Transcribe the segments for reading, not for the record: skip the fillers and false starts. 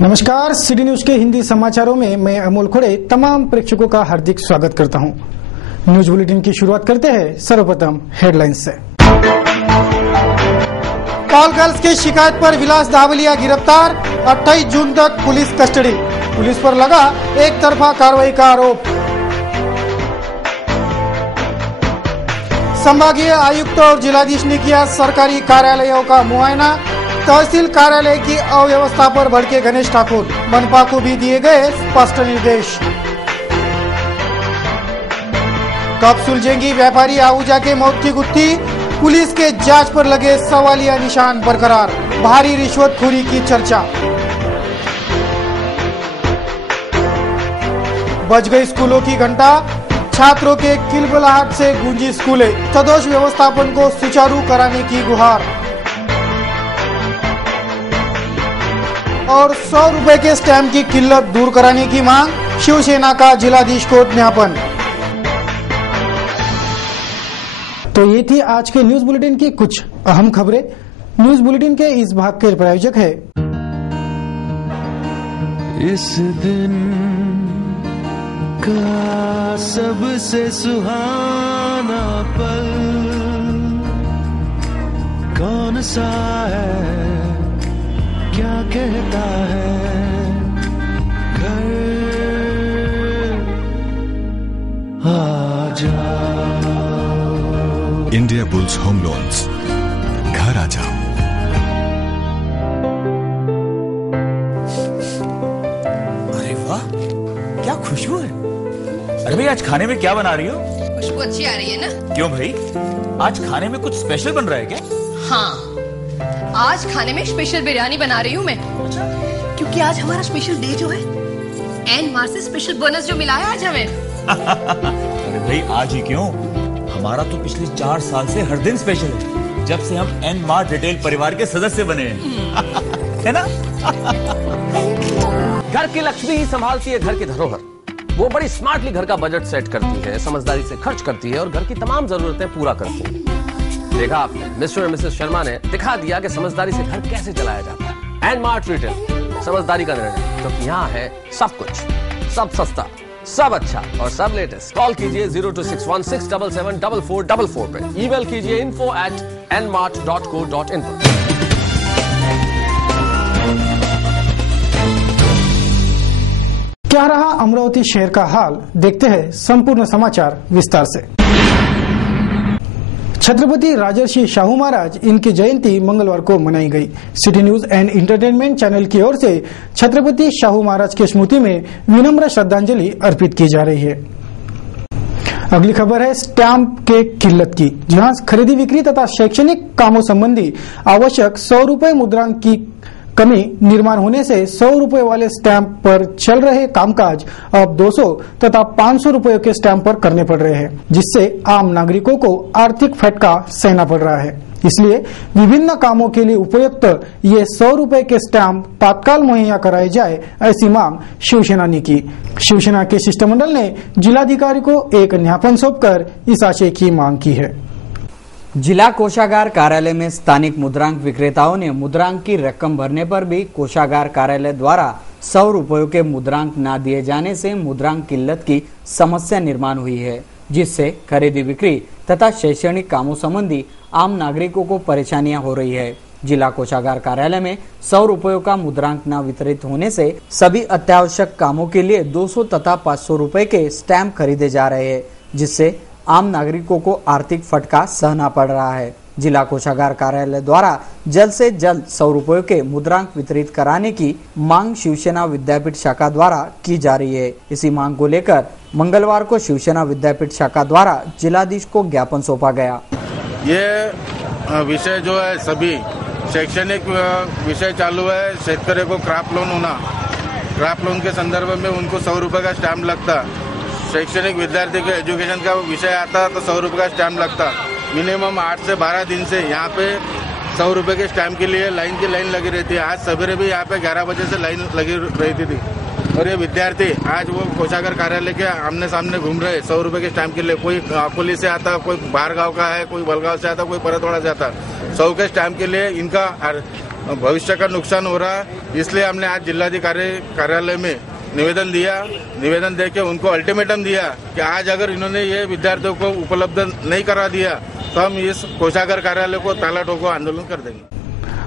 नमस्कार, city news के हिंदी समाचारों में मैं अमोल खोड़े तमाम प्रेक्षकों का हार्दिक स्वागत करता हूं। न्यूज बुलेटिन की शुरुआत करते हैं सर्वप्रथम हेडलाइंस से। कॉल गर्ल्स की शिकायत पर विलास दावलिया गिरफ्तार, 28 जून तक पुलिस कस्टडी। पुलिस पर लगा एक तरफा कार्रवाई का आरोप। संभागीय आयुक्त और जिलाधीश ने किया सरकारी कार्यालयों का मुआयना। तहसील कार्यालय की अव्यवस्था पर भड़के गणेश ठाकुर, मनपा को भी दिए गए स्पष्ट निर्देश। कब सुलझेंगी व्यापारी आहूजा के मौत की गुत्थी, पुलिस के जांच पर लगे सवालिया निशान बरकरार। भारी रिश्वतखोरी की चर्चा। बज गई स्कूलों की घंटा, छात्रों के किलबिलाहट से गूंजी स्कूलें। सदोष व्यवस्थापन को सुचारू कराने की गुहार। और 100 रुपए के स्टैम्प की किल्लत दूर कराने की मांग, शिवसेना का जिलाधीश को ज्ञापन। तो ये थी आज के न्यूज बुलेटिन की कुछ अहम खबरें। न्यूज बुलेटिन के इस भाग के प्रायोजक है इस दिन का सबसे सुहाना पल कौन सा है, क्या कहता है घर आ जाओ। इंडिया बुल्स होम लोन्स, घर आ जाओ। अरे वाह, क्या खुशबू है। अरे भाई, आज खाने में क्या बना रही हो? खुशबू अच्छी आ रही है ना? क्यों भाई, आज खाने में कुछ स्पेशल बन रहा है क्या? हाँ, आज खाने में स्पेशल बिरयानी बना रही हूँ मैं। अच्छा, क्योंकि आज हमारा स्पेशल डे जो है, एन मार्च से स्पेशल बोनस जो मिला है आज हमें। अरे भाई, आज ही क्यों, हमारा तो पिछले 4 साल से हर दिन स्पेशल है, जब से हम एन मार्ट रिटेल परिवार के सदस्य बने हैं। है ना? घर की लक्ष्मी ही संभालती है घर की धरोहर। वो बड़ी स्मार्टली घर का बजट सेट करती है, समझदारी से खर्च करती है और घर की तमाम जरूरतें पूरा करती है। देखा आपने, मिस्टर और मिसेस शर्मा ने दिखा दिया कि समझदारी से घर कैसे चलाया जाता है। एन मार्ट रिटेल, समझदारी का निर्णय, क्योंकि यहाँ है सब कुछ, सब सस्ता, सब अच्छा और सब लेटेस्ट। कॉल कीजिए 0261677444 पे, ईमेल कीजिए info@nmart.co.in पर। क्या रहा अमरावती शहर का हाल, देखते हैं संपूर्ण समाचार विस्तार से। छत्रपति राजर्षि शाहू महाराज, इनकी जयंती मंगलवार को मनाई गई। City news and entertainment channel की ओर से छत्रपति शाहू महाराज की स्मृति में विनम्र श्रद्धांजलि अर्पित की जा रही है। अगली खबर है स्टैम्प के किल्लत की, जहां खरीदी बिक्री तथा शैक्षणिक कामों संबंधी आवश्यक 100 रुपए मुद्रांक की कमी निर्माण होने से 100 रुपए वाले स्टैंप पर चल रहे कामकाज अब 200 तथा 500 रुपए के स्टैंप पर करने पड़ रहे हैं, जिससे आम नागरिकों को आर्थिक फटका सहना पड़ रहा है। इसलिए विभिन्न कामों के लिए उपयुक्त ये 100 रुपए के स्टैंप तत्काल मुहैया कराए जाए, ऐसी मांग शिवसेना ने की। शिवसेना के शिष्टमंडल ने जिलाधिकारी को एक ज्ञापन सौंपकर इस आशय की मांग की है। जिला कोषागार कार्यालय में स्थानिक मुद्रांक विक्रेताओं ने मुद्रांक की रकम भरने पर भी कोषागार कार्यालय द्वारा 100 रुपयों के मुद्रांक न दिए जाने से मुद्रांक किल्लत की समस्या निर्माण हुई है, जिससे खरीदी बिक्री तथा शैक्षणिक कामों संबंधी आम नागरिकों को परेशानियां हो रही है। जिला कोषागार कार्यालय में 100 रुपयों का मुद्रांक न वितरित होने से सभी अत्यावश्यक कामों के लिए 200 तथा 500 रुपए के स्टैंप खरीदे जा रहे हैं, जिससे आम नागरिकों को आर्थिक फटका सहना पड़ रहा है। जिला कोषागार कार्यालय द्वारा जल्द से जल्द 100 रुपयों के मुद्रांक वितरित कराने की मांग शिवसेना विद्यापीठ शाखा द्वारा की जा रही है। इसी मांग को लेकर मंगलवार को शिवसेना विद्यापीठ शाखा द्वारा जिलाधीश को ज्ञापन सौंपा गया। ये विषय जो है, सभी शैक्षणिक विषय चालू है। शेतकरी को क्रॉप लोन होना, क्रॉप लोन के संदर्भ में उनको 100 रुपए का स्टैम्प लगता। शैक्षणिक विद्यार्थी के एजुकेशन का विषय आता तो 100 रुपए का स्टैम्प लगता। मिनिमम 8 से 12 दिन से यहाँ पे 100 रुपए के स्टैम्प के लिए लाइन लगी रहती है। आज सवेरे भी यहाँ पे 11 बजे से लाइन लगी रहती थी। और ये विद्यार्थी आज वो कोषागार कार्यालय के आमने सामने घूम रहे 100 रुपए के स्टैम्प के लिए। कोई अकोली से आता, कोई बाहर गांव का है, कोई बलगांव से आता, कोई परतवाड़ा से आता। 100 के स्टैम्प के लिए इनका भविष्य का नुकसान हो रहा है। इसलिए हमने आज जिलाधिकारी कार्यालय में निवेदन देके उनको अल्टीमेटम दिया कि आज अगर इन्होंने ये विद्यार्थियों को उपलब्ध नहीं करा दिया तो हम इस कोषागार कार्यालय को ताला ठोको आंदोलन कर देंगे।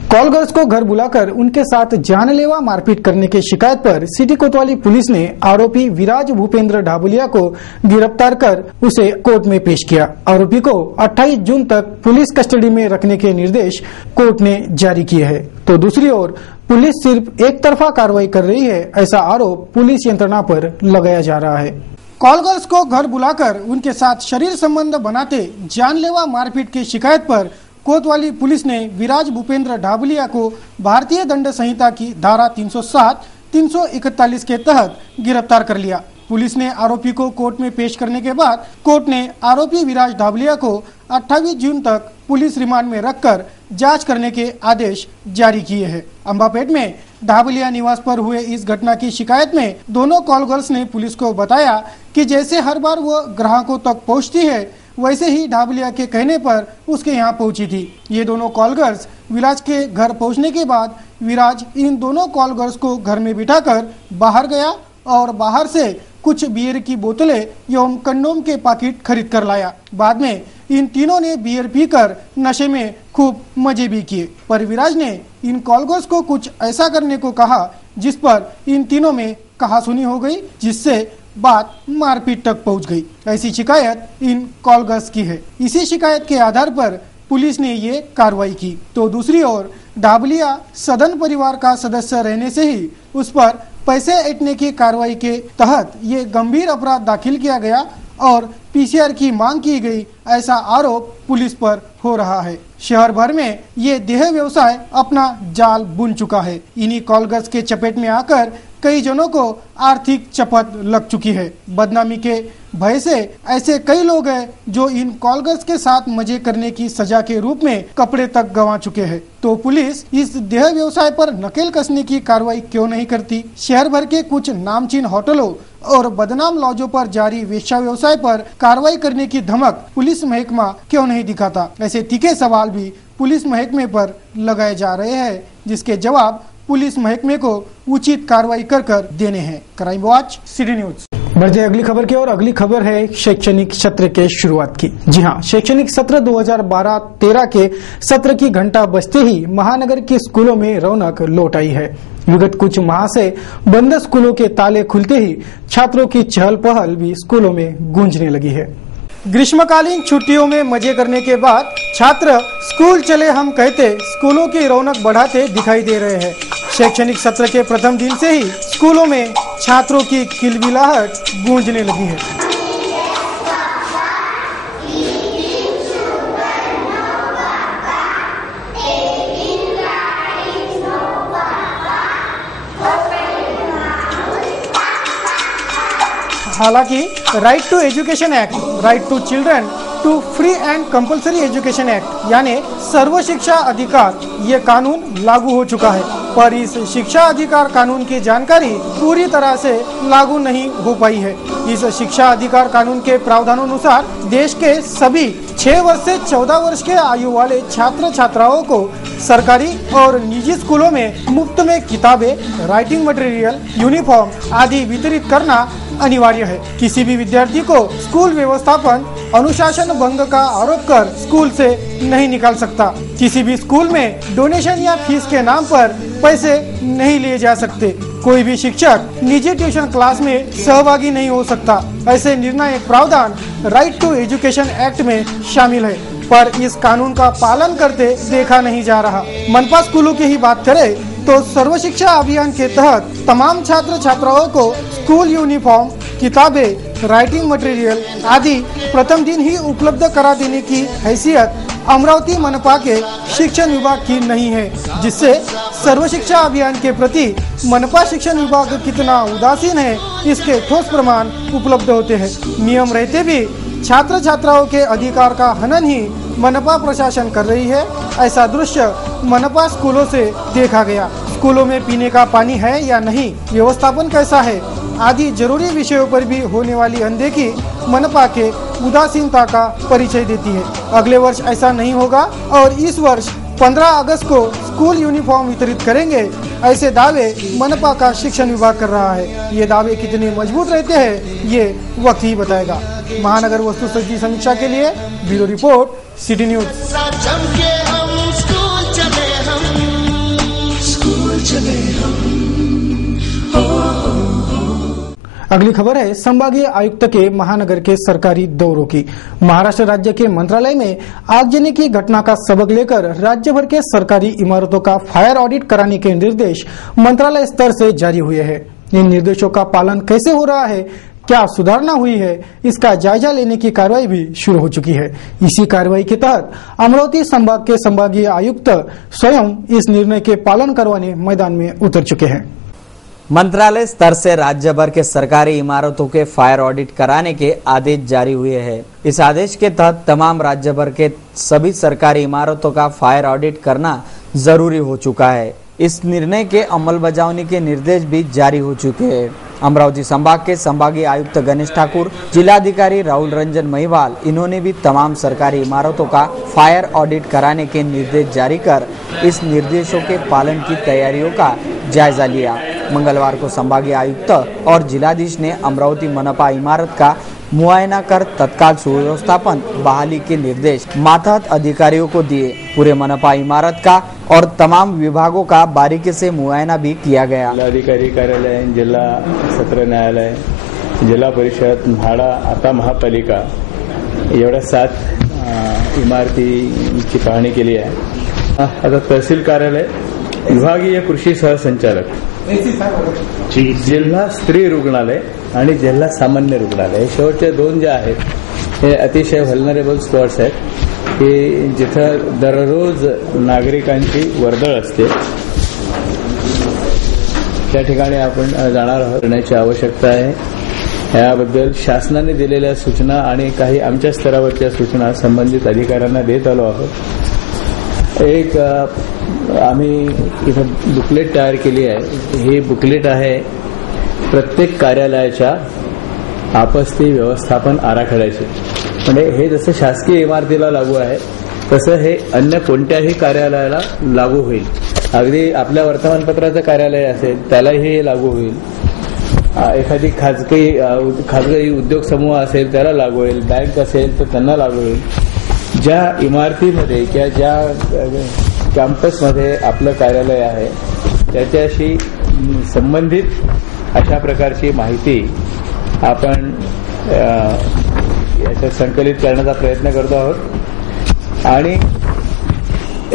कॉल गर्ल्स को घर बुलाकर उनके साथ जानलेवा मारपीट करने की शिकायत पर सिटी कोतवाली पुलिस ने आरोपी विराज भूपेंद्र ढाबुलिया को गिरफ्तार कर उसे कोर्ट में पेश किया। आरोपी को 28 जून तक पुलिस कस्टडी में रखने के निर्देश कोर्ट ने जारी किए हैं। तो दूसरी ओर पुलिस सिर्फ एक तरफा कार्रवाई कर रही है, ऐसा आरोप पुलिस यंत्रणा पर लगाया जा रहा है। कॉल गर्ल्स को घर बुलाकर उनके साथ शरीर संबंध बनाते जानलेवा मारपीट की शिकायत पर कोतवाली पुलिस ने विराज भूपेंद्र ढाबुलिया को भारतीय दंड संहिता की धारा 307, 341 के तहत गिरफ्तार कर लिया। पुलिस ने आरोपी को कोर्ट में पेश करने के बाद कोर्ट ने आरोपी विराज ढाबुलिया को 28 जून तक पुलिस रिमांड में रखकर जांच करने के आदेश जारी किए हैं। अंबापेट में ढाबुलिया निवास पर हुए इस घटना की शिकायत में दोनों कॉल गर्ल्स ने पुलिस को बताया कि जैसे हर बार वो ग्राहकों तक पहुंचती है वैसे ही ढाबुलिया के कहने पर उसके यहाँ पहुंची थी। ये दोनों कॉल गर्ल्स विराज के घर पहुंचने के बाद विराज इन दोनों कॉल गर्ल्स को घर में बिठाकर बाहर गया और बाहर से कुछ बियर की बोतलें एवं कंडोम के पैकेट खरीद कर लाया। बाद में इन तीनों ने बियर पीकर नशे में खूब मजे भी किए, पर विराज ने इन कॉल गर्ल्स को कुछ ऐसा करने को कहा जिस पर इन तीनों में कहासुनी हो गई, जिससे बात मारपीट तक पहुंच गई। ऐसी शिकायत इन कॉल गर्ल्स की है। इसी शिकायत के आधार पर पुलिस ने ये कार्रवाई की। तो दूसरी ओर ढाबुलिया सदन परिवार का सदस्य रहने से ही उस पर पैसे ऐंठने की कार्रवाई के तहत ये गंभीर अपराध दाखिल किया गया और पीसीआर की मांग की गई, ऐसा आरोप पुलिस पर हो रहा है। शहर भर में ये देह व्यवसाय अपना जाल बुन चुका है। इन्हीं कॉल गर्ल्स के चपेट में आकर कई जनों को आर्थिक चपत लग चुकी है। बदनामी के भय से ऐसे कई लोग हैं जो इन कॉल गर्ल्स के साथ मजे करने की सजा के रूप में कपड़े तक गंवा चुके हैं। तो पुलिस इस देह व्यवसाय पर नकेल कसने की कार्रवाई क्यों नहीं करती? शहर भर के कुछ नामचीन होटलों और बदनाम लॉजों पर जारी वेश्या व्यवसाय पर कार्रवाई करने की धमक पुलिस महकमा क्यों नहीं दिखाता? ऐसे तीखे सवाल भी पुलिस महकमे पर लगाए जा रहे हैं, जिसके जवाब पुलिस महकमे को उचित कार्रवाई कर देने हैं। Crime watch, city news. बढ़ते अगली खबर की ओर। अगली खबर है शैक्षणिक सत्र के शुरुआत की। जी हां, शैक्षणिक सत्र 2012-13 के सत्र की घंटा बजते ही महानगर के स्कूलों में रौनक लौट आई है। विगत कुछ माह से बंद स्कूलों के ताले खुलते ही छात्रों की चहल पहल भी स्कूलों में गूंजने लगी है। ग्रीष्मकालीन छुट्टियों में मजे करने के बाद छात्र स्कूल चले हम कहते स्कूलों की रौनक बढ़ाते दिखाई दे रहे हैं। शैक्षणिक सत्र के प्रथम दिन से ही स्कूलों में छात्रों की किलबिलाहट गूंजने लगी है। हालांकि right to education act, right to children to free and compulsory education act यानी सर्व शिक्षा अधिकार, ये कानून लागू हो चुका है, पर इस शिक्षा अधिकार कानून की जानकारी पूरी तरह से लागू नहीं हो पाई है। इस शिक्षा अधिकार कानून के प्रावधानों अनुसार देश के सभी 6 वर्ष से 14 वर्ष के आयु वाले छात्र छात्राओं को सरकारी और निजी स्कूलों में मुफ्त में किताबें, राइटिंग मटेरियल, यूनिफॉर्म आदि वितरित करना अनिवार्य है। किसी भी विद्यार्थी को स्कूल व्यवस्थापन अनुशासन भंग का आरोप कर स्कूल से नहीं निकाल सकता। किसी भी स्कूल में डोनेशन या फीस के नाम पर पैसे नहीं लिए जा सकते। कोई भी शिक्षक निजी ट्यूशन क्लास में सहभागी नहीं हो सकता। ऐसे निर्णायक प्रावधान राइट टू एजुकेशन एक्ट में शामिल है, पर इस कानून का पालन करते देखा नहीं जा रहा। मनपा स्कूलों की ही बात करें तो सर्व शिक्षा अभियान के तहत तमाम छात्र छात्राओं को स्कूल यूनिफॉर्म, किताबें, राइटिंग मटेरियल आदि प्रथम दिन ही उपलब्ध करा देने की हैसियत अमरावती मनपा के शिक्षण विभाग की नहीं है, जिससे सर्व शिक्षा अभियान के प्रति मनपा शिक्षण विभाग कितना उदासीन है इसके ठोस प्रमाण उपलब्ध होते हैं। नियम रहते भी छात्र छात्राओं के अधिकार का हनन ही मनपा प्रशासन कर रही है। ऐसा दृश्य मनपा स्कूलों से देखा गया। स्कूलों में पीने का पानी है या नहीं, व्यवस्थापन कैसा है आदि जरूरी विषयों पर भी होने वाली अनदेखी मनपा के उदासीनता का परिचय देती है। अगले वर्ष ऐसा नहीं होगा और इस वर्ष 15 अगस्त को स्कूल यूनिफॉर्म वितरित करेंगे, ऐसे दावे मनपा का शिक्षण विभाग कर रहा है। ये दावे कितने मजबूत रहते हैं ये वक्त ही बताएगा। महानगर वस्तुस्थिति समीक्षा के लिए ब्यूरो रिपोर्ट सिटी न्यूज। अगली खबर है संभागीय आयुक्त के महानगर के सरकारी दौरों की। महाराष्ट्र राज्य के मंत्रालय में आगजनी की घटना का सबक लेकर राज्य भर के सरकारी इमारतों का फायर ऑडिट कराने के निर्देश मंत्रालय स्तर से जारी हुए हैं। इन निर्देशों का पालन कैसे हो रहा है, क्या सुधारणा हुई है, इसका जायजा लेने की कार्रवाई भी शुरू हो चुकी है। इसी कार्रवाई के तहत अमरावती संभाग के संभागीय आयुक्त स्वयं इस निर्णय के पालन करवाने मैदान में उतर चुके हैं। मंत्रालय स्तर से राज्य भर के सरकारी इमारतों के फायर ऑडिट कराने के आदेश जारी हुए हैं। इस आदेश के तहत तमाम राज्य भर के सभी सरकारी इमारतों का फायर ऑडिट करना जरूरी हो चुका है। इस निर्णय के अमल बजावनी के निर्देश भी जारी हो चुके हैं। अमरावती संभाग के संभागीय आयुक्त गणेश ठाकुर, जिलाधिकारी राहुल रंजन महिवाल, इन्होंने भी तमाम सरकारी इमारतों का फायर ऑडिट कराने के निर्देश जारी कर इस निर्देशों के पालन की तैयारियों का जायजा लिया। मंगलवार को संभागीय आयुक्त और जिलाधीश ने अमरावती मनपा इमारत का मुआयना कर तत्काल सुव्यवस्थापन बहाली के निर्देश मातहत अधिकारियों को दिए। पूरे मनपा इमारत का और तमाम विभागों का बारीकी से मुआयना भी किया गया। जिल्हाधिकारी कार्यालय, जिल्हा सत्र न्यायालय, जिल्हा परिषद, म्हाडा, आता महापालिका एवढ्या 7 इमारतीची पाहणी केली आहे। आता तहसील कार्यालय, विभागीय कृषी सहसंचालक, जिल्हा स्त्री रुग्णालय आणि जिल्हा सामान्य रुग्णालय, हे शेवटचे 2 जे आहेत हे अतिशय व्हलनरेबल स्पॉट्स आहेत की जिथं दररोज नागरिकांची वर्दळ असते। त्या ठिकाणी आपण जाणार आहोत, करण्याची आवश्यकता आहे। याबद्दल शासनाने दिलेल्या सूचना आणि काही आमच्या स्तरावरच्या सूचना संबंधित अधिकाऱ्यांना देत आलो आहोत। एक आम्ही इथं बुकलेट तयार केली आहे। ही बुकलेट आहे प्रत्येक कार्यालयाच्या आपत्ती व्यवस्थापन आराखड्याची। म्हणजे हे जसं शासकीय इमारतीला लागू आहे तसं हे अन्य कोणत्याही कार्यालयाला लागू होईल। अगदी आपल्या वर्तमानपत्राचं कार्यालय असेल त्यालाही हे लागू होईल। एखादी खाजगी उद्योग समूह असेल त्याला लागू होईल, बँक असेल तर त्यांना लागू होईल। ज्या इमारतीमध्ये किंवा ज्या कॅम्पसमध्ये आपलं कार्यालय आहे त्याच्याशी संबंधित अशा प्रकारची माहिती आपण याच्यात संकलित करण्याचा प्रयत्न करतो आहोत। आणि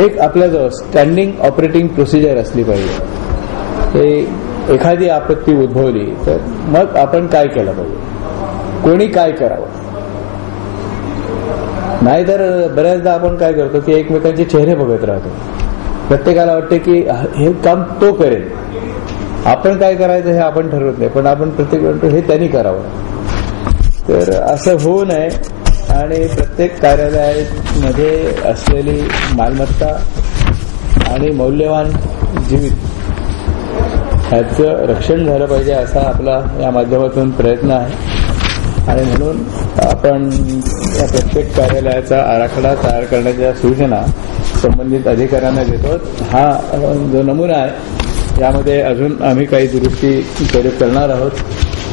एक आपल्याजवळ स्टँडिंग ऑपरेटिंग प्रोसिजर असली पाहिजे। ते एखादी आपत्ती उद्भवली तर मग आपण काय केलं पाहिजे, कोणी काय करावं। नाहीतर बऱ्याचदा आपण काय करतो की एकमेकांचे चेहरे बघत राहतो। प्रत्येकाला वाटते की हे काम तो करेल, आपण काय करायचं हे आपण ठरवत नाही, पण आपण प्रत्येक म्हणतो हे त्यांनी करावं। तर असं होऊ नये आणि प्रत्येक कार्यालयामध्ये असलेली मालमत्ता आणि मौल्यवान जीवित ह्याचं रक्षण झालं पाहिजे असा आपला या माध्यमातून प्रयत्न आहे। आणि म्हणून आपण या प्रत्येक कार्यालयाचा आराखडा तयार करण्याच्या सूचना संबंधित अधिकाऱ्यांना देतो। हा जो नमुना आहे यामध्ये अजून आम्ही काही दुरुस्ती करणार आहोत।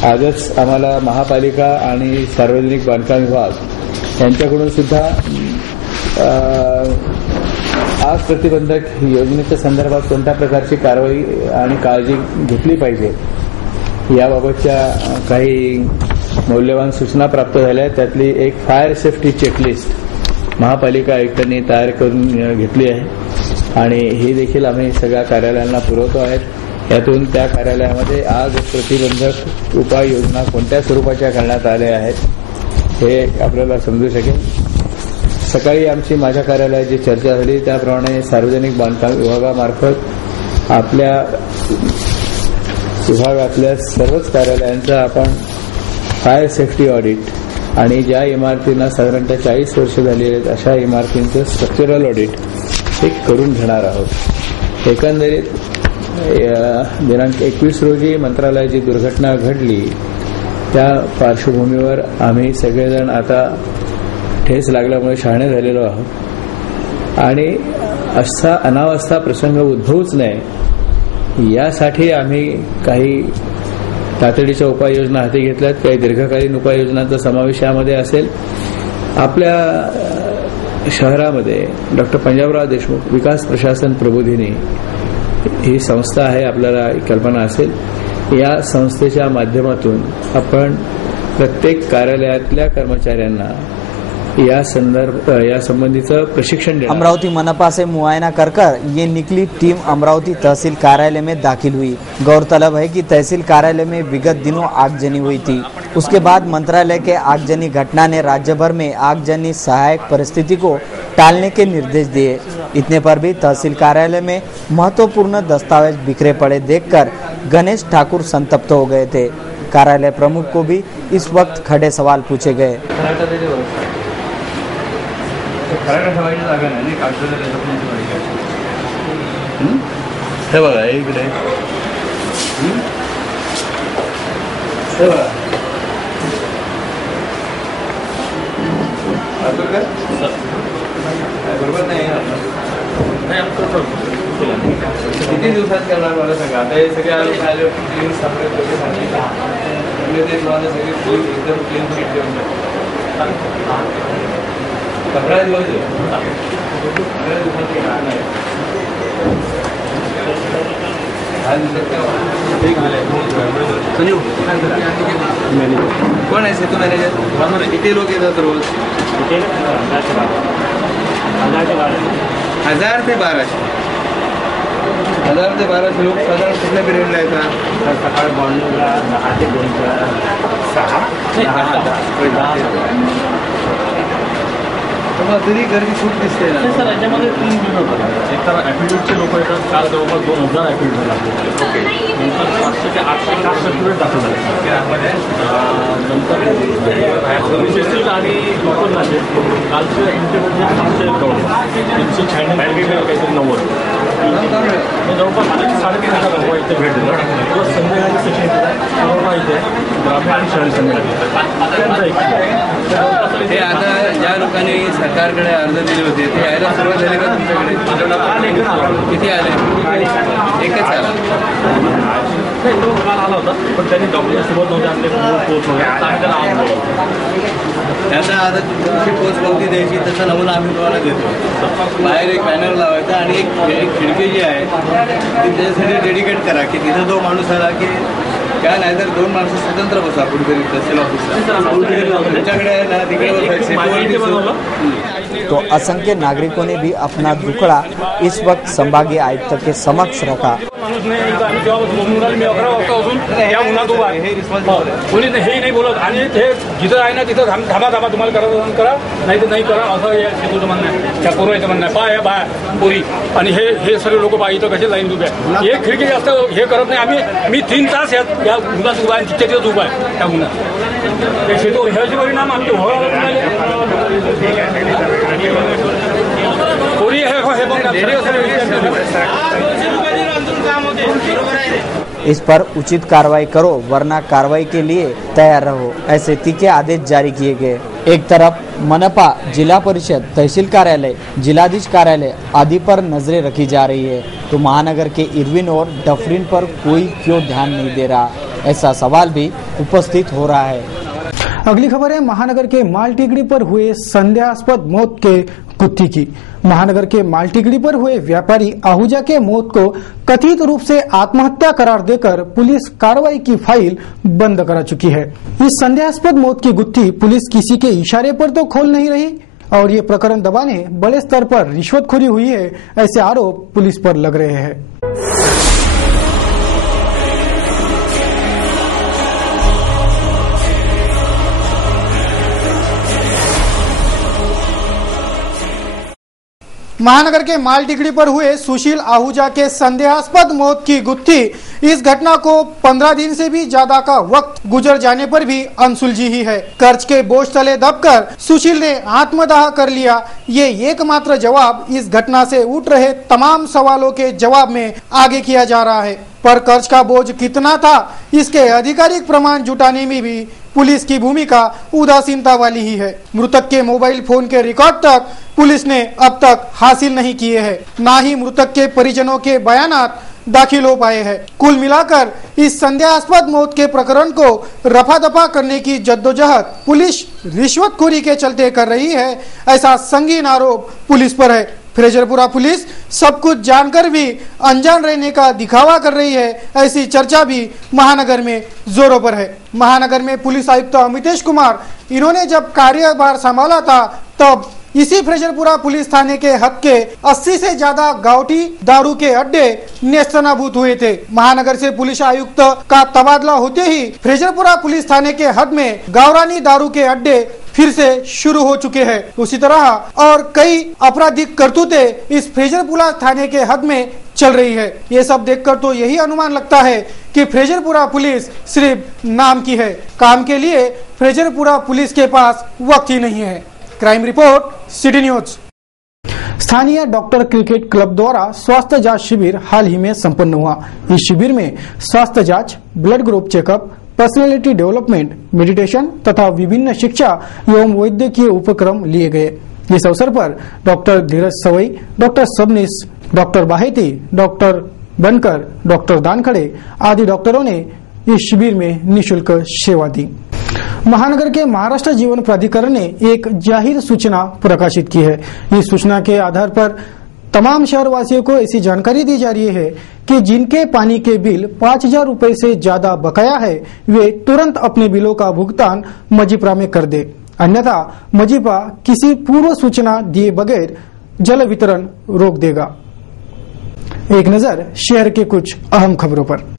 आजच आम्हाला महापालिका आणि सार्वजनिक बांधकाम विभाग यांच्याकडून सुद्धा आग प्रतिबंधक योजनेच्या संदर्भात कोणत्या प्रकारची कारवाई आणि काळजी घेतली पाहिजे याबाबतच्या काही मौल्यवान सूचना प्राप्त झाल्या। त्यातली एक फायर सेफ्टी चेकलिस्ट महापालिका आयुक्तांनी तयार करून घेतली आहे आणि ही देखील आम्ही सगळ्या कार्यालयांना पुरवतो आहेत। यातून त्या कार्यालयामध्ये आग प्रतिबंधक उपाययोजना कोणत्या स्वरूपाच्या करण्यात आल्या आहेत हे आपल्याला समजू शकेल। सकाळी आमची माझ्या कार्यालयाची चर्चा झाली त्याप्रमाणे सार्वजनिक बांधकाम विभागामार्फत आपल्या विभागातल्या सर्वच कार्यालयांचा आपण फायर सेफ्टी ऑडिट आणि ज्या इमारतींना साधारणतः 40 वर्ष झाली आहेत अशा इमारतींचं स्ट्रक्चरल ऑडिट हे करून घेणार आहोत। एकंदरीत दिनांक 21 रोजी मंत्रालयाची दुर्घटना घडली त्या पार्श्वभूमीवर आम्ही सगळेजण आता ठेस लागल्यामुळे शहाणे झालेलो आहोत आणि असा अनावस्था प्रसंग उद्भवूच नये यासाठी आम्ही काही तातडीच्या उपाययोजना हाती घेतल्यात. काही दीर्घकालीन उपाययोजनांचा समावेश यामध्ये असेल. आपल्या शहरामध्ये डॉक्टर पंजाबराव देशमुख विकास प्रशासन प्रबोधिनी ही संस्था आहे, आपल्याला कल्पना असेल. या संस्थेच्या माध्यमातून आपण प्रत्येक कार्यालयातल्या कर्मचाऱ्यांना या संबंधीचं प्रशिक्षण देना. अमरावती मनपा से मुआयना कर ये निकली टीम अमरावती तहसील कार्यालय में दाखिल हुई. गौरतलब है कि तहसील कार्यालय में विगत दिनों आगजनी हुई थी. उसके बाद मंत्रालय के आगजनी घटना ने राज्य भर में आगजनी सहायक परिस्थिति को टालने के निर्देश दिए. इतने पर भी तहसील कार्यालय में महत्वपूर्ण दस्तावेज बिखरे पड़े देखकर गणेश ठाकुर संतप्त हो गए थे. कार्यालय प्रमुख को भी इस वक्त खड़े सवाल पूछे गए. हे बघा इकडे हे बघा बरोबर नाही. किती दिवसात करणार मला सांगा. आता हे सगळे आले क्लीन सेपरेट सगळे सांगितलं ते तुम्हाला सगळे फुल एकदम क्लीन घेऊन 15 दिवस 15 दिवसात येणार नाही. कोण आहे सेतू मॅनेजर? किती लोक येतात रोज? 1000 ते 1200 लोक साधारण कुठल्या पिरियडला येतात? सकाळ मॉर्निंगला 10 ते 6 मग तरी गर्दी खूप दिसते ना सर. याच्यामध्ये 3 विभाग होतात. एक तर ॲफिडेविटचे लोक येतात. काल जवळपास 2000 ॲफिडेविट लागले. ओके. नंतर 500 ते 800 कास्ट सर्टिफिकेट दाखल झाले. नंतर फेस्टिवल आणि लोकल झाले. कालचे इंटरव्ह्यूचे 396 काहीतरी 90 जवळपास 3,500 लोक इथे भेट दिलं. किंवा संध्याकाळी सेशन इथे ग्रामीण आणि शहरी हे आता ज्या लोकांनी सरकारकडे अर्ज दिले होते ते यायला सुरुवात झाली का तुमच्याकडे? किती आले? एकच आला. तो काल आला होता पण त्यांनी डॉक्टरसोबत नव्हते आपले पोच वगैरे. त्यांना आता तुमची पोचपावती द्यायची तसा नमुना आम्ही तुम्हाला देतो. बाहेर एक बॅनर लावायचा आणि एक खिडकी जी आहे ती त्याच्यासाठी डेडिकेट करा की तिथं जो माणूस आला की क्या नाहीतर 2 माणसं स्वतंत्र बसा कुठेतरी तहसील ऑफिसला. तुमच्याकडे आहे ना तिकडे. तो असंख्य नागरिकों ने भी अपना दुखड़ा इस वक्त संभागीय आयुक्त के समक्ष रखा. कोणी हे नाही बोलत आणि ते जिथं आहे ना तिथं थांबा तुम्हाला करायचं करा नाही तर नाही करा असं शेतूचं म्हणणं आहे. त्या पोरायचं म्हणणं आहे. पाय बाय पोरी आणि हे सगळे लोक पाय इथं कसे लाईन उभे आहे. एक खिडकी जास्त हे करत नाही. मी 3 तास या उन्हात उभा आहे. तिथे दिवस उभा आहे त्या उन्हात. ते शेतू ह्याचे परिणाम आमचे पोरी इस पर उचित कार्रवाई करो वरना कार्रवाई के लिए तैयार रहो, ऐसे तीखे आदेश जारी किए गए. एक तरफ मनपा, जिला परिषद, तहसील कार्यालय, जिलाधीश कार्यालय आदि पर नजरें रखी जा रही है तो महानगर के इरविन और डफरिन पर कोई क्यों ध्यान नहीं दे रहा, ऐसा सवाल भी उपस्थित हो रहा है. अगली खबर है महानगर के मालटिगड़ी पर हुए संदेहास्पद मौत के गुत्थी की. महानगर के मालटिगड़ी पर हुए व्यापारी आहूजा के मौत को कथित रूप से आत्महत्या करार देकर पुलिस कार्रवाई की फाइल बंद करा चुकी है. इस संदेहास्पद मौत की गुत्थी पुलिस किसी के इशारे पर तो खोल नहीं रही और ये प्रकरण दबाने बड़े स्तर पर रिश्वतखोरी हुई है, ऐसे आरोप पुलिस पर लग रहे हैं. महानगर के मालटिगड़ी पर हुए सुशील आहूजा के संदेहास्पद मौत की गुत्थी. इस घटना को 15 दिन से भी ज्यादा का वक्त गुजर जाने पर भी अनसुलझी ही है. कर्ज के बोझ तले दबकर सुशील ने आत्मदाह कर लिया. ये एकमात्र जवाब इस घटना से उठ रहे तमाम सवालों के जवाब में आगे किया जा रहा है. पर कर्ज का बोझ कितना था, इसके आधिकारिक प्रमाण जुटाने में भी पुलिस की भूमिका उदासीनता वाली ही है। मृतक के मोबाइल फोन के रिकॉर्ड तक पुलिस ने अब तक हासिल नहीं किए हैं, ना ही मृतक के परिजनों के बयानात दाखिल हो पाए हैं। कुल मिलाकर इस संदेहास्पद मौत के प्रकरण को रफा दफा करने की जद्दोजहद पुलिस रिश्वतखोरी के चलते कर रही है, ऐसा संगीन आरोप पुलिस पर है। फ्रेजरपुरा पुलिस सब कुछ जानकर भी अनजान रहने का दिखावा कर रही है, ऐसी चर्चा भी महानगर में जोरों पर है। महानगर में पुलिस आयुक्त अमितेश कुमार, इन्होंने जब कार्यभार संभाला था तब इसी फ्रेजरपुरा पुलिस थाने के हद के 80 से ज्यादा गावठी दारू के अड्डे नेस्तनाबूद हुए थे। महानगर से पुलिस आयुक्त का तबादला होते ही फ्रेजरपुरा पुलिस थाने के हद में गावरानी दारू के अड्डे फिर से शुरू हो चुके हैं। उसी तरह और कई आपराधिक करतूतें इस फ्रेजरपुरा थाने के हद में चल रही है। ये सब देखकर तो यही अनुमान लगता है कि फ्रेजरपुरा पुलिस सिर्फ नाम की है, काम के लिए फ्रेजरपुरा पुलिस के पास वक्त ही नहीं है। Crime report, city news. स्थानीय डॉक्टर क्रिकेट क्लब द्वारा स्वास्थ्य जांच शिविर हाल ही में संपन्न हुआ। इस शिविर में स्वास्थ्य जांच, blood group checkup, personality development, meditation तथा विभिन्न शिक्षा एवं वैद्यकीय उपक्रम लिए गए। इस अवसर पर doctor Dheeraj Savai, doctor Sabnis, doctor Baheti, doctor Bankar, doctor Dankhade आदि डॉक्टरों ने इस शिविर में निःशुल्क सेवा दी। महानगर के महाराष्ट्र जीवन प्राधिकरण ने एक जाहिर सूचना प्रकाशित की है। इस सूचना के आधार पर तमाम शहरवासियों को ऐसी जानकारी दी जा रही है कि जिनके पानी के बिल 5,000 रूपए से ज्यादा बकाया है, वे तुरंत अपने बिलों का भुगतान मजीप्रा में कर दे, अन्यथा मजीप्रा किसी पूर्व सूचना दिए बगैर जल वितरण रोक देगा। एक नजर शहर के कुछ अहम खबरों पर।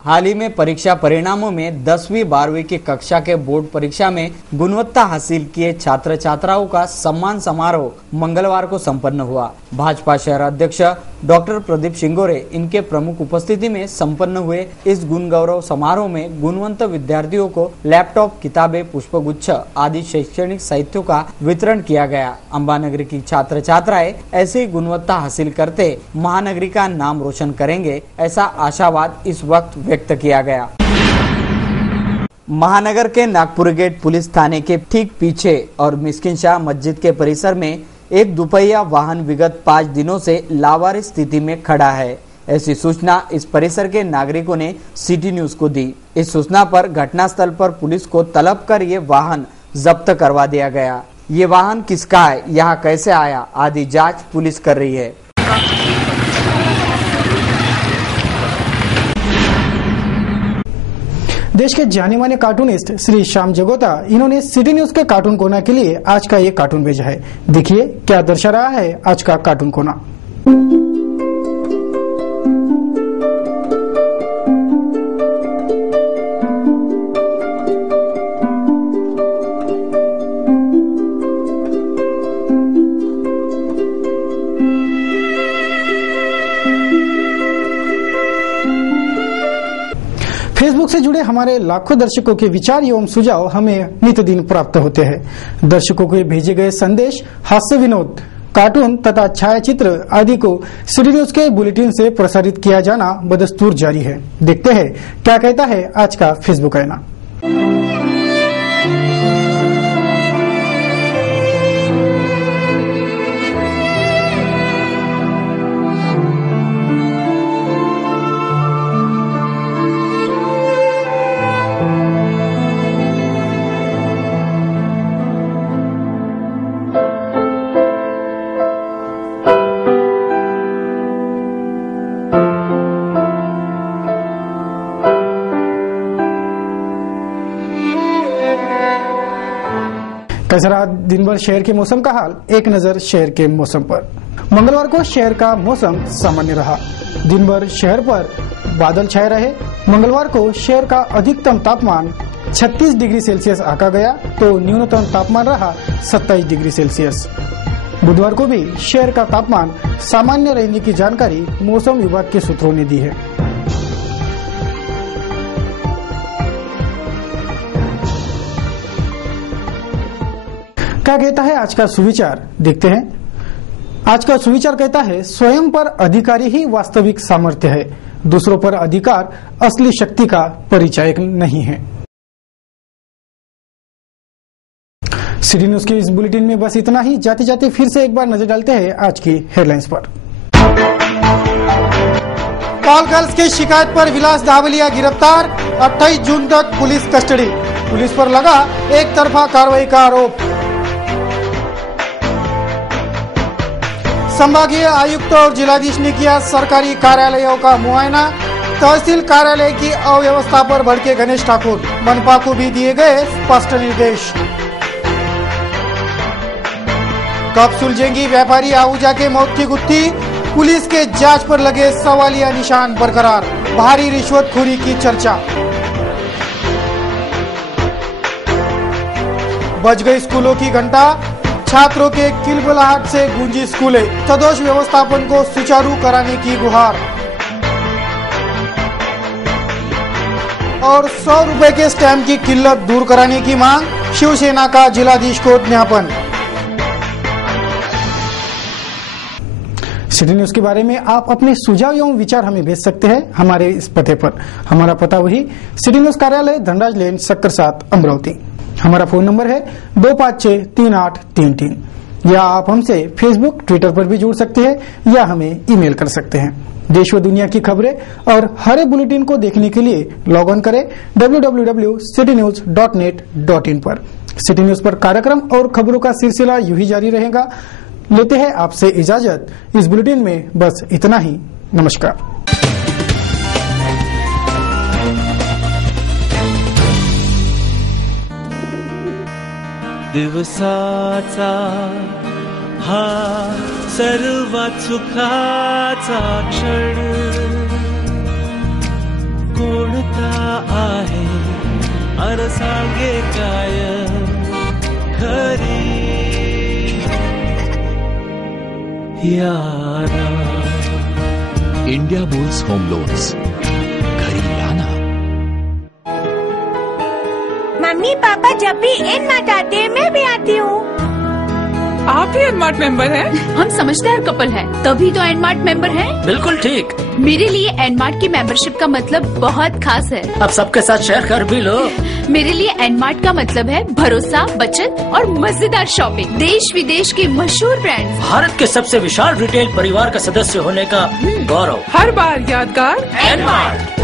हाल ही में परीक्षा परिणामों में 10वीं 12वीं की कक्षा के बोर्ड परीक्षा में गुणवत्ता हासिल किए छात्र छात्राओं का सम्मान समारोह मंगलवार को संपन्न हुआ। भाजपा शहर अध्यक्ष डॉक्टर प्रदीप शिंगोरे इनके प्रमुख उपस्थिति में संपन्न हुए इस गुण गौरव समारोह में गुणवंत विद्यार्थियों को लैपटॉप, किताबें, पुष्पगुच्छ आदि शैक्षणिक साहित्यों का वितरण किया गया। अंबानगरी की छात्र छात्राएं ऐसी गुणवत्ता हासिल करते महानगरी का नाम रोशन करेंगे, ऐसा आशावाद इस वक्त व्यक्त किया गया। महानगर के नागपुर गेट पुलिस थाने के ठीक पीछे और मिस्किन शाह मस्जिद के परिसर में एक दुपहिया वाहन विगत 5 दिनों से लावारिस स्थिति में खड़ा है। ऐसी सूचना इस परिसर के नागरिकों ने सिटी न्यूज को दी। इस सूचना पर घटनास्थल पर पुलिस को तलब कर ये वाहन जब्त करवा दिया गया। ये वाहन किसका है, यहाँ कैसे आया आदि जांच पुलिस कर रही है। देश के जाने माने कार्टूनिस्ट श्री श्याम जगोता, इन्होंने सिटी न्यूज के कार्टून कोना के लिए आज का ये कार्टून भेजा है। देखिए क्या दर्शा रहा है आज का कार्टून कोना। फेसबुक से जुड़े हमारे लाखों दर्शकों के विचार एवं सुझाव हमें नित्य दिन प्राप्त होते हैं। दर्शकों को भेजे गए संदेश, हास्य विनोद, कार्टून तथा छायाचित्र आदि को सिटी न्यूज के बुलेटिन से प्रसारित किया जाना बदस्तूर जारी है। देखते हैं क्या कहता है आज का फेसबुक आईना। कैसा रहा दिन भर शहर के मौसम का हाल, एक नजर शहर के मौसम पर। मंगलवार को शहर का मौसम सामान्य रहा। दिन भर शहर पर बादल छाए रहे। मंगलवार को शहर का अधिकतम तापमान 36 डिग्री सेल्सियस आंका गया तो न्यूनतम तापमान रहा 27 डिग्री सेल्सियस। बुधवार को भी शहर का तापमान सामान्य रहने की जानकारी मौसम विभाग के सूत्रों ने दी है। क्या कहता है आज का सुविचार, देखते हैं। आज का सुविचार कहता है, स्वयं पर अधिकारी ही वास्तविक सामर्थ्य है, दूसरों पर अधिकार असली शक्ति का परिचायक नहीं है। सिटी न्यूज के इस बुलेटिन में बस इतना ही। जाते जाते फिर से एक बार नजर डालते हैं आज की हेडलाइंस पर। कॉल गर्ल्स की शिकायत पर विलास दावलिया गिरफ्तार, 28 जून तक पुलिस कस्टडी। पुलिस पर लगा एक तरफा कार्रवाई का आरोप। संभागीय आयुक्त और जिलाधीश ने किया सरकारी कार्यालयों का मुआयना। तहसील कार्यालय की अव्यवस्था पर भड़के गणेश ठाकुर, मनपा को भी दिए गए स्पष्ट निर्देश। कब सुलझेंगी व्यापारी आहूजा के मौत की गुत्थी, पुलिस के जांच पर लगे सवालिया निशान बरकरार। भारी रिश्वतखोरी की चर्चा। बज गई स्कूलों की घंटा, छात्रों के किलबिलाहट से गूंजी स्कूलें। सदोष व्यवस्थापन को सुचारू कराने की गुहार। और 100 रुपए के स्टैम्प की किल्लत दूर कराने की मांग, शिवसेना का जिलाधीश को ज्ञापन। सिटी न्यूज के बारे में आप अपने सुझाव एवं विचार हमें भेज सकते हैं हमारे इस पते पर। हमारा पता वही सिटी न्यूज कार्यालय धनराज लेन सक्कर 7 अमरावती। हमारा फोन नंबर है 25638333। या आप हमसे फेसबुक ट्विटर पर भी जुड़ सकते हैं या हमें ईमेल कर सकते हैं। देश व दुनिया की खबरें और हर एक बुलेटिन को देखने के लिए लॉग ऑन करें www.citynews.net.in पर। सिटी न्यूज पर कार्यक्रम और खबरों का सिलसिला यूं ही जारी रहेगा। लेते हैं आपसे इजाजत। इस बुलेटिन में बस इतना ही। नमस्कार। दिवसाचा हा सर्वात सुखाचा क्षण कोणता आहे अर सांगे काय खरी यारा। इंडिया बुल्स होम लोन्स, घरी लाना। मम्मी पापा जब भी एनमार्ट आते हैं मैं भी आती हूँ। आप भी एनमार्ट मेंबर हैं? हम समझदार कपल हैं, तभी तो एनमार्ट मेंबर हैं। बिल्कुल ठीक। मेरे लिए एनमार्ट की मेंबरशिप का मतलब बहुत खास है। अब सबके साथ शेयर कर भी लो। मेरे लिए एनमार्ट का मतलब है भरोसा, बचत और मजेदार शॉपिंग। देश विदेश के मशहूर ब्रांड्स, भारत के सबसे विशाल रिटेल परिवार का सदस्य होने का गौरव। हर बार यादगार एनमार्ट।